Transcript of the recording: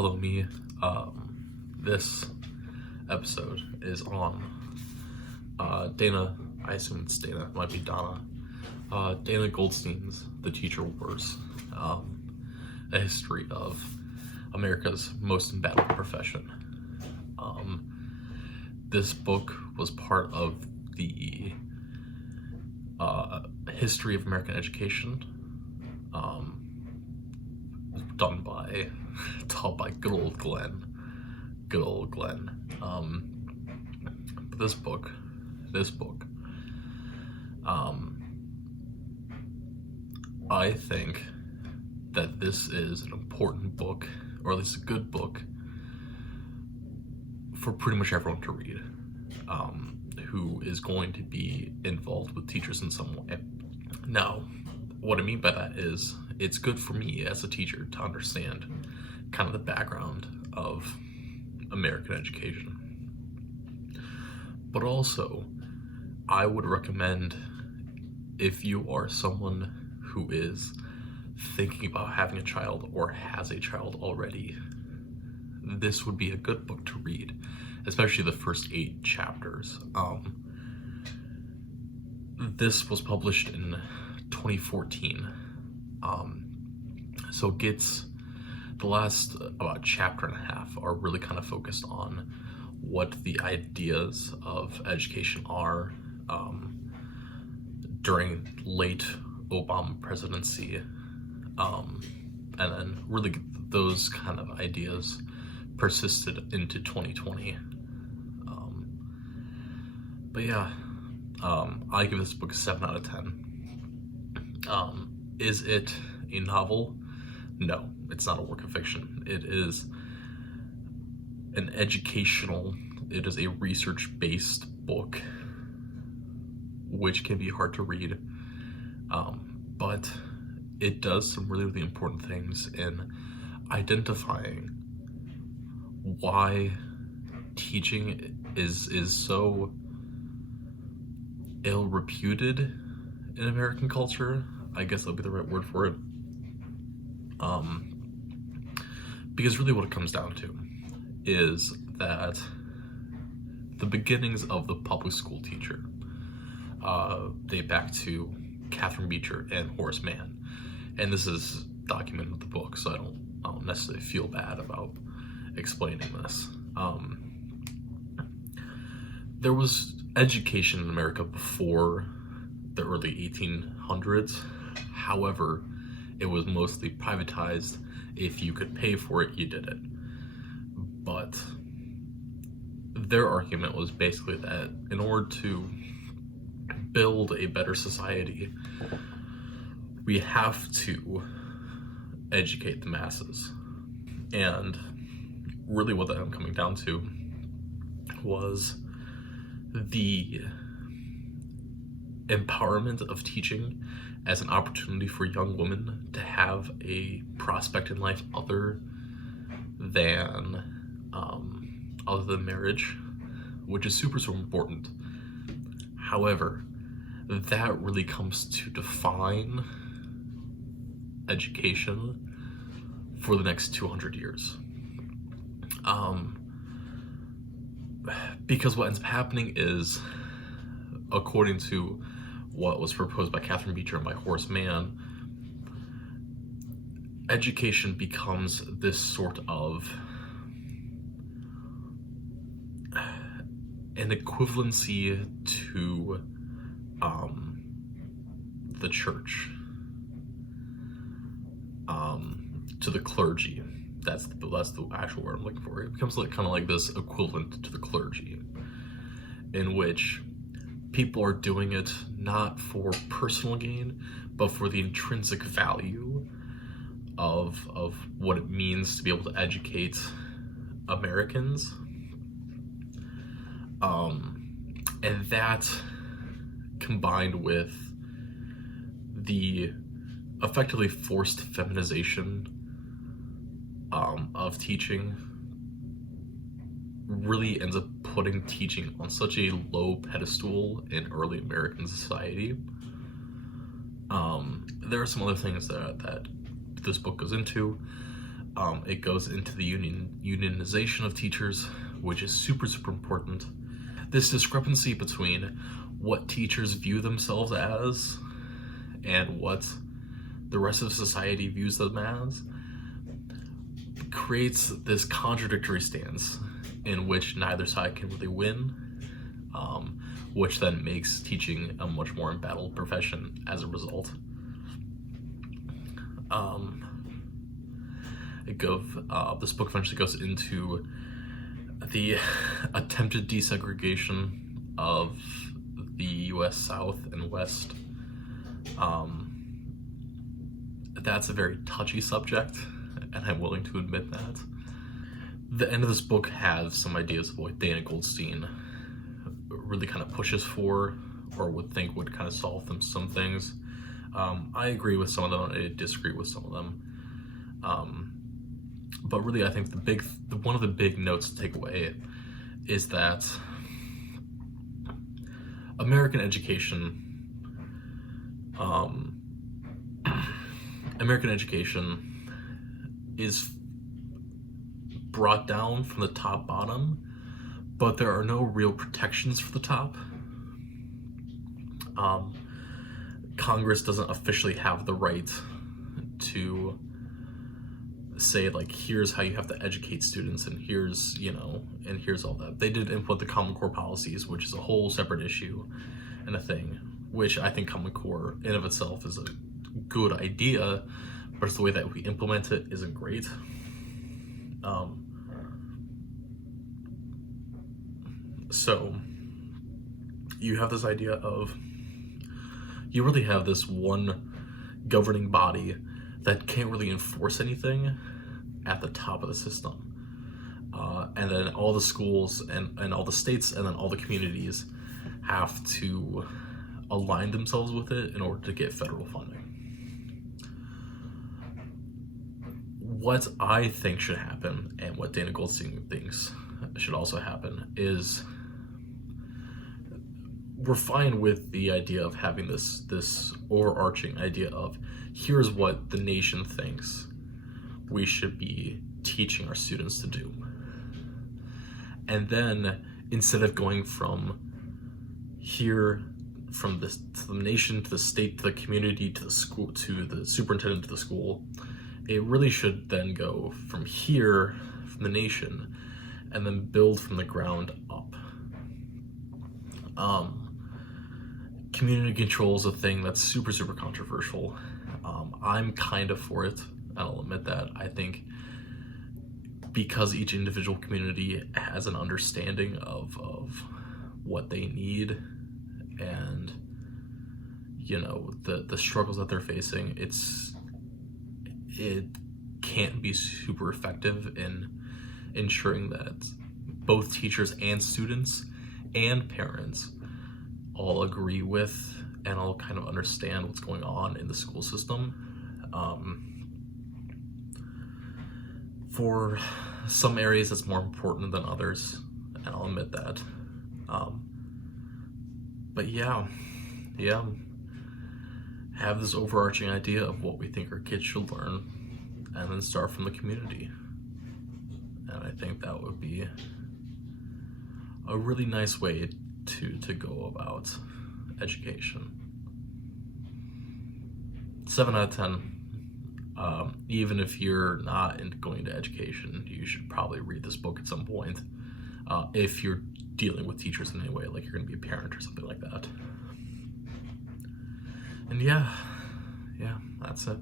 Hello, me. This episode is on Dana. I assume it's Dana. It might be Donna. Dana Goldstein's The Teacher Wars, a history of America's most embattled profession. This book was part of the history of American education, taught by good old Glenn. But this book, I think that this is an important book, or at least a good book, for pretty much everyone to read, who is going to be involved with teachers in some way. Now, what I mean by that is, it's good for me as a teacher to understand kind of the background of American education. But also, I would recommend, if you are someone who is thinking about having a child or has a child already, this would be a good book to read, especially the first 8 chapters. This was published in 2014, so it gets the last about chapter and a half are really kind of focused on what the ideas of education are during late Obama presidency, and then really those kind of ideas persisted into 2020. But yeah, I give this book a 7 out of 10. Is it a novel? No, it's not a work of fiction. It is an educational, it is a research-based book, which can be hard to read, but it does some really, really important things in identifying why teaching is so ill-reputed in American culture. I guess that'll be the right word for it. Because really what it comes down to is that the beginnings of the public school teacher date back to Catherine Beecher and Horace Mann. And this is documented in the book, so I don't necessarily feel bad about explaining this. There was education in America before the early 1800s. However, it was mostly privatized. If you could pay for it, you did it. But their argument was basically that in order to build a better society, we have to educate the masses. And really what that I'm coming down to was the empowerment of teaching as an opportunity for young women to have a prospect in life other than marriage, which is super important. However, that really comes to define education for the next 200 years. Because what ends up happening is, according to what was proposed by Catherine Beecher and by Horace Mann, education becomes this sort of an equivalency to the church, to the clergy. That's the actual word I'm looking for. It becomes kind of like this equivalent to the clergy, in which people are doing it not for personal gain, but for the intrinsic value of what it means to be able to educate Americans. And that, combined with the effectively forced feminization of teaching, really ends up putting teaching on such a low pedestal in early American society. There are some other things that this book goes into. It goes into the unionization of teachers, which is super, super important. This discrepancy between what teachers view themselves as and what the rest of society views them as creates this contradictory stance in which neither side can really win, which then makes teaching a much more embattled profession as a result. This book eventually goes into the attempted desegregation of the U.S. South and West. That's a very touchy subject, and I'm willing to admit that. The end of this book has some ideas of what Dana Goldstein really kind of pushes for, or would think would kind of solve some things. I agree with some of them, I disagree with some of them. But really, I think one of the big notes to take away is that American education is brought down from the top bottom, but there are no real protections for the top. Congress doesn't officially have the right to say, like, here's how you have to educate students, and here's all that. They did implement the Common Core policies, which is a whole separate issue and a thing, which I think Common Core in of itself is a good idea, but it's the way that we implement it isn't great. So you have this idea of, you really have this one governing body that can't really enforce anything at the top of the system. And then all the schools and all the states and then all the communities have to align themselves with it in order to get federal funding. What I think should happen, and what Dana Goldstein thinks should also happen, is we're fine with the idea of having this overarching idea of, here's what the nation thinks we should be teaching our students to do. And then, instead of going from here, from the nation to the state to the community to the school to the superintendent to the school, it really should then go from here, from the nation, and then build from the ground up. Community control is a thing that's super, super controversial. I'm kind of for it, I'll admit that. I think because each individual community has an understanding of what they need and, the struggles that they're facing, it can't be super effective in ensuring that both teachers and students and parents all agree with and all kind of understand what's going on in the school system. For some areas it's more important than others, and I'll admit that. But yeah, have this overarching idea of what we think our kids should learn, and then start from the community. And I think that would be a really nice way to go about education. 7 out of 10. Even if you're not going into education, you should probably read this book at some point. If you're dealing with teachers in any way, like you're going to be a parent or something like that. And yeah, that's it.